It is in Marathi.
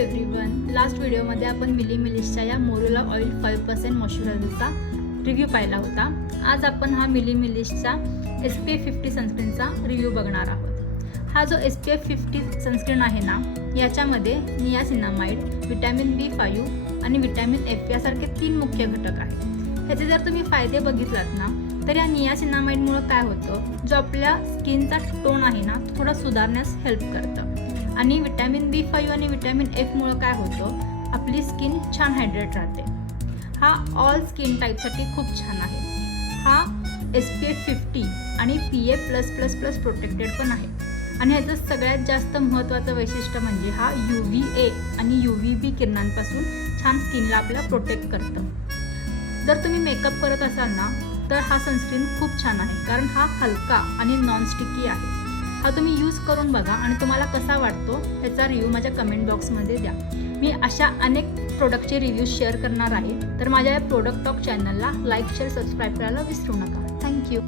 एव्हरीवन, लास्ट व्हिडिओमध्ये आपण मिलीमिलिशच्या या मोरुला ऑइल 5% मॉइश्चरायझरचा रिव्ह्यू पाहिला होता। आज आपण हा मिलीमिलिशचा SPF 50 सनस्क्रीनचा रिव्ह्यू बघणार आहोत। हा जो SPF 50 सनस्क्रीन आहे ना, याच्यामध्ये नियासिनामाइड, व्हिटॅमिन B5 आणि व्हिटॅमिन F यासारखे 3 मुख्य घटक आहेत। ह्याचे जर तुम्ही फायदे बघितलात ना, तर या नियासिनामाइडमुळे काय होतं, जो आपल्या स्किनचा टोन आहे ना, थोडा सुधारण्यास हेल्प करतं। आणि व्हिटॅमिन B5 आणि व्हिटॅमिन F मुळे काय होतं, आपली स्किन छान हायड्रेट राहते। हा ऑल स्किन टाईपसाठी खूप छान आहे। हा SPF 50 आणि PA+++ प्रोटेक्टेड पण आहे। आणि ह्याचं सगळ्यात जास्त महत्त्वाचं वैशिष्ट्य म्हणजे हा UVA आणि UVB किरणांपासून छान स्किनला आपल्या प्रोटेक्ट करतं। जर तुम्ही मेकअप करत असाल ना, तर हा सनस्क्रीन खूप छान आहे, कारण हा हलका आणि नॉन स्टिकी आहे। हा तुम्ही यूज करून बघा आणि तुम्हाला कसा वाटतो त्याचा रिव्ह्यू माझ्या कमेंट बॉक्समध्ये द्या। मी अशा अनेक प्रोडक्टचे रिव्ह्यूज शेअर करणार आहे, तर माझ्या या प्रोडक्ट टॉक चॅनलला लाईक, शेअर, सबस्क्राईब करायला विसरू नका। थँक्यू।